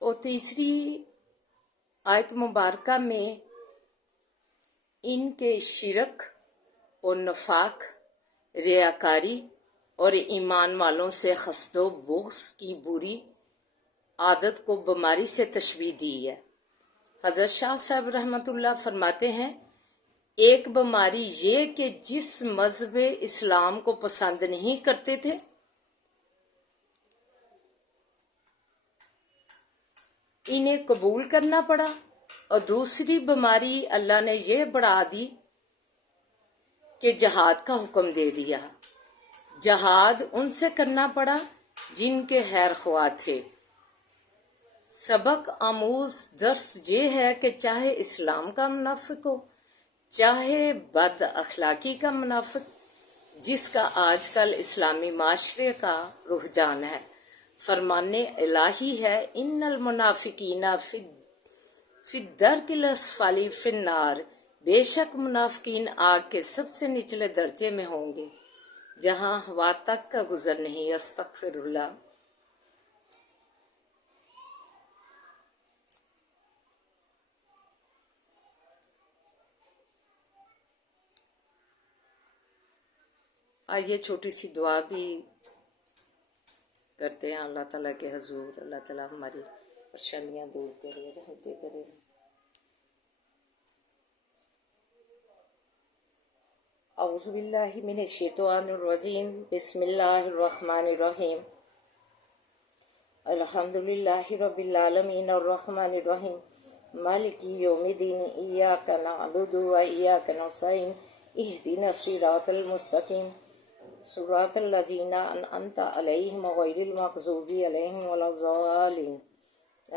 اور تیسری آیت مبارکہ میں ان کے شرک اور نفاق، ریاکاری اور ایمان والوں سے حسد و بغض کی بری عادت کو بیماری سے تشبیہ دی ہے۔ حضرت شاہ صاحب رحمۃ اللہ فرماتے ہیں، ایک بیماری یہ کہ جس مذہب اسلام کو پسند نہیں کرتے تھے، انہیں قبول کرنا پڑا، اور دوسری بیماری اللہ نے یہ بڑھا دی کہ جہاد کا حکم دے دیا۔ جہاد ان سے کرنا پڑا جن کے خیر خواہ تھے۔ سبق آموز درس یہ ہے کہ چاہے اسلام کا منافق ہو، چاہے بد اخلاقی کا منافق، جس کا آج کل اسلامی معاشرے کا رجحان ہے، فرمان الہی ہے، ان المنافقین فی الدرک الاسفل فی النار، بے شک منافقین آگ کے سب سے نچلے درجے میں ہوں گے جہاں ہوا تک کا گزر نہیں۔ استغفر اللہ۔ آئیے چھوٹی سی دعا بھی کرتے ہیں اللہ تعالیٰ کے حضور۔ اللہ تعالیٰ ہماری پریشانیاں دور کرے، رحمتیں کرے۔ اعوذ باللہ من الشیطان الرجیم، بسم اللہ الرحمن الرحیم۔ الحمد للہ رب العالمین الرحمن الرحیم مالک یوم الدین، ایاک نعبد و ایاک نستعین، اہدنا الصراط المستقیم صراط الذین انعمت علیہم غیر المغضوب علیہم ولا الضالین،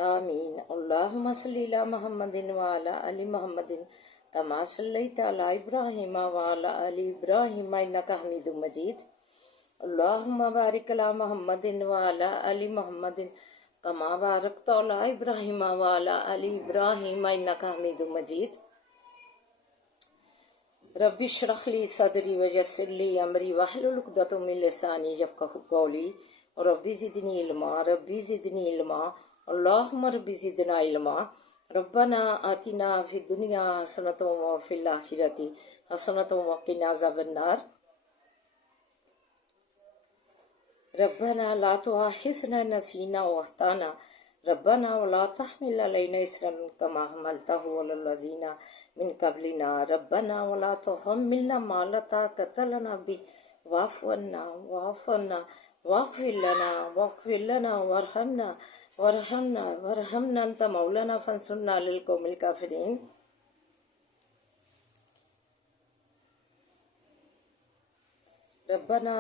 آمین۔ اللہم صلی علی محمد وعلی آل محمد کما صلیت علی ابراہیم وعلی آل ابراہیم انک حمید مجید۔ اللہم بارک علی محمد وعلی آل محمد کما بارکت علی ابراہیم وعلی آل ابراہیم انک حمید مجید۔ رب اشرح لی صدری ویسر لی امری واحلل عقدۃ من لسانی یفقہوا قولی، ربی زدنی علما، ربی زدنی علما، اللہم ربی زدنا علما۔ ربنا آتنا فی الدنیا حسنۃ وفی الآخرۃ حسنۃ وقنا عذاب النار۔ ربنا لا تؤاخذنا إن نسینا واخطأنا، ربنا ولا تحمل علينا إصرا كما حملته على الذين من قبلنا، ربنا ولا تحملنا ما لا طاقة لنا به واعف عنا واعف عنا واغفر لنا واغفر لنا وارحمنا أنت مولانا فانصرنا على القوم الكافرين۔ ربنا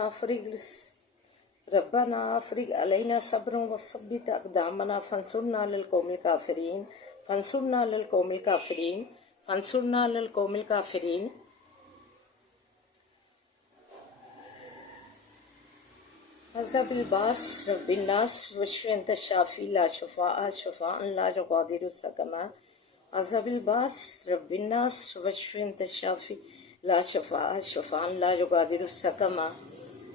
افرغ علينا صبرا وثبت اقدامنا فانصرنا على القوم الكافرين فانصرنا على القوم الكافرين فانصرنا على القوم الكافرين۔ عذاب الباس رب الناس واشف انت الشافي لا شفاء شفاء لا يغادر سقما۔ عذاب الباس رب الناس واشف انت الشافي لا شفاء شفاء لا يغادر سقما۔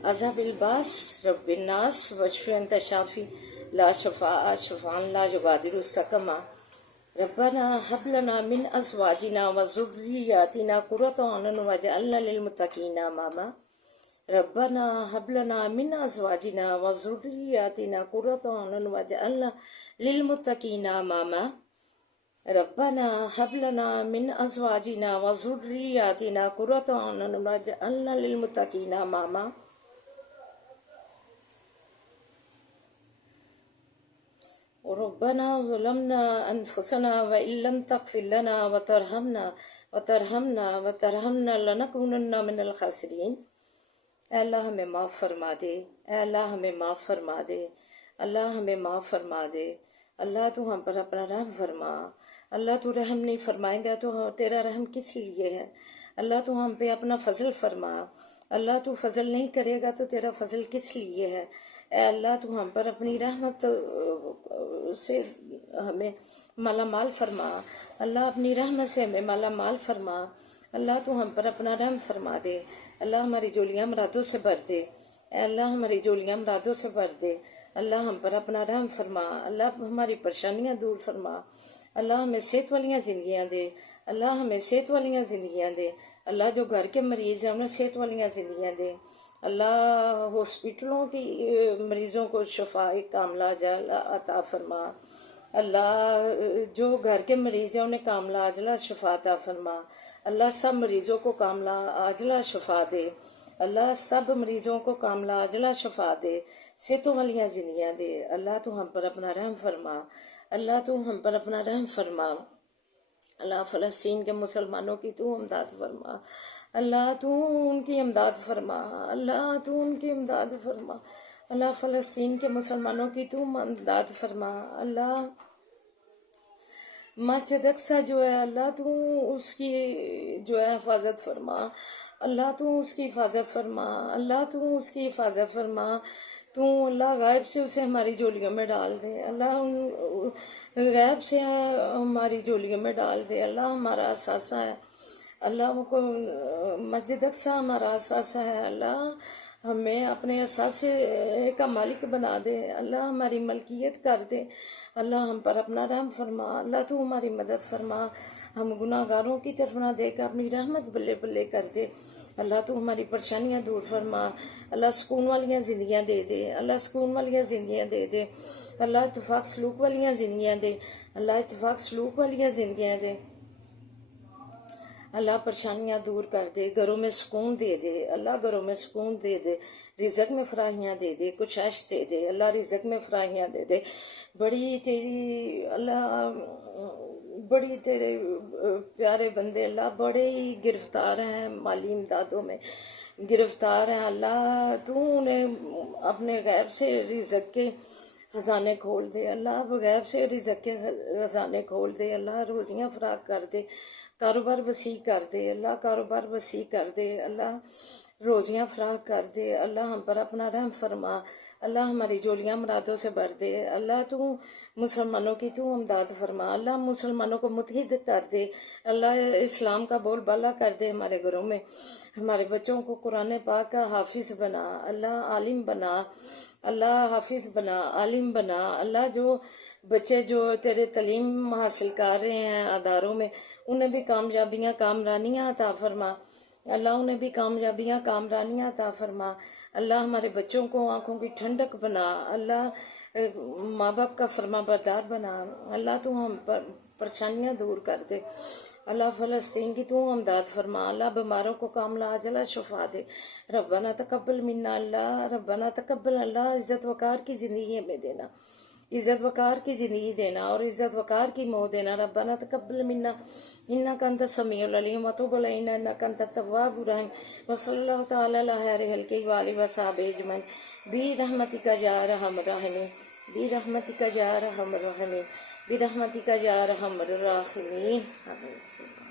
عذاب الباس رب الناس واشف انت الشافي لا شفاء شفاء لا يغادر سقما۔ ربنا هب لنا من ازواجنا وذرياتنا قرة اعين واجعلنا للمتقين اماما۔ ربنا هب لنا من ازواجنا وذرياتنا قرة اعين واجعلنا للمتقين اماما۔ ربنا هب لنا من ازواجنا وذرياتنا قرة اعين واجعلنا للمتقين اماما۔ ربنا ظلمنا انفسنا وان لم تغفر لنا وترحمنا لنكونن من الخاسرین۔ اے اللہ ہمیں معاف فرما دے، اے اللہ ہمیں معاف فرما دے، اللہ ہمیں معاف فرما دے۔ اللہ تو ہم پر اپنا رحم فرما۔ اللہ تو رحم نہیں فرمائے گا تو تیرا رحم کس لیے ہے؟ اللہ تو ہم پہ اپنا فضل فرما۔ اللہ تو فضل نہیں کرے گا تو تیرا فضل کس لیے ہے؟ اے اللہ تو ہم پر اپنی رحمت سے ہمیں مالا مال فرما۔ اللہ اپنی رحمت سے ہمیں مالا مال فرما۔ اللہ تو ہم پر اپنا رحم فرما دے۔ اللہ ہماری جولیاں مرادوں سے بھر دے۔ اے اللہ ہماری جولیاں مرادوں سے بھر دے، اللہ ہم پر اپنا رحم فرما، اللہ ہماری پریشانیاں دور فرما، اللہ ہمیں صحت والیاں زندگیاں دے، اللہ ہمیں صحت والیاں زندگیاں دے، اللہ جو گھر کے مریض ہیں انہیں صحت والیاں زندگیاں دے، اللہ ہاسپٹلوں کی مریضوں کو شفا کاملہ عطا فرما، اللہ جو گھر کے مریض ہیں انہیں کاملہ عاجلہ شفا عطا فرما، اللہ سب مریضوں کو کاملہ عاجلہ شفا دے، اللہ سب مریضوں کو کاملہ عاجلہ شفا دے، صحتوں والیاں زندگیاں دے، اللہ تو ہم پر اپنا رحم فرما، اللہ تو ہم پر اپنا رحم فرما، اللہ فلسطین کے مسلمانوں کی تو امداد فرما، اللہ تو ان کی امداد فرما، اللہ تو ان کی امداد فرما، اللہ فلسطین کے مسلمانوں کی تو امداد فرما، اللہ مسجد اقصی جو ہے اللہ تو اس کی جو ہے حفاظت فرما، اللہ تو اس کی حفاظت فرما، اللہ تو اس کی حفاظت فرما، تو اللہ غائب سے اسے ہماری جولیوں میں ڈال دے، اللہ غائب سے ہماری جولیوں میں ڈال دے، اللہ ہمارا اثاثہ ہے، اللہ کو مسجد اقصی ہمارا اثاثہ ہے، اللہ ہمیں اپنے اثاثے کا مالک بنا دے، اللہ ہماری ملکیت کر دے، اللہ ہم پر اپنا رحم فرما، اللہ تو ہماری مدد فرما، ہم گناہ گاروں کی طرف نہ دیکھ اپنی رحمت بلے بلے کر دے، اللہ تو ہماری پریشانیاں دور فرما، اللہ سکون والیاں زندگیاں دے دے، اللہ سکون والیاں زندگیاں دے دے، اللہ اتفاق سلوک والیاں زندگیاں دے، اللہ اتفاق سلوک والیاں زندگیاں دے، اللہ پریشانیاں دور کر دے، گھروں میں سکون دے دے، اللہ گھروں میں سکون دے دے، رزق میں فراہیاں دے دے، کشش دے دے، اللہ رزق میں فراہیاں دے دے، بڑی تیری اللہ بڑی تیرے پیارے بندے اللہ بڑے ہی گرفتار ہیں، مالی امدادوں میں گرفتار ہیں، اللہ تو انہیں اپنے غیب سے رزق کے خزانے کھول دے، اللہ غیب سے رزق کے خزانے کھول دے، اللہ روزیاں فراق کر دے، کاروبار وسیع کر دے، اللہ کاروبار وسیع کر دے، اللہ روزیاں فراق کر دے، اللہ ہم پر اپنا رحم فرما، اللہ ہماری جولیاں مرادوں سے بھر دے، اللہ تو مسلمانوں کی تو امداد فرما، اللہ مسلمانوں کو متحد کر دے، اللہ اسلام کا بول بالا کر دے ہمارے گھروں میں، ہمارے بچوں کو قرآن پاک کا حافظ بنا، اللہ عالم بنا، اللہ حافظ بنا، عالم بنا، اللہ جو بچے جو تیرے تعلیم حاصل کر رہے ہیں اداروں میں انہیں بھی کامیابیاں کامرانیاں عطا فرما، اللہ انہیں بھی کامیابیاں کامرانیاں عطا فرما، اللہ ہمارے بچوں کو آنکھوں کی ٹھنڈک بنا، اللہ ماں باپ کا فرما بردار بنا، اللہ تو ہم پر پریشانیاں دور کر دے، اللہ فلسطین کی تو امداد فرما، اللہ بیماروں کو کاملہ عاجلہ شفا دے، ربنا تقبل منا، اللہ ربنا تقبل، اللہ عزت وقار کی زندگی ہمیں دینا، عزت وقار کی زندگی دینا اور عزت وقار کی موت دینا، ربنا تقبل منا انک انت السمیع العلیم وتب علینا انک انت التواب الرحیم، وصلی اللہ تعالی علی خیر خلقہ وآلہ وصحبہ اجمعین، برحمتک یا ارحم الراحمین، برحمتک یا ارحم الراحمین، برحمتک یا ارحم الراحمین، آمین۔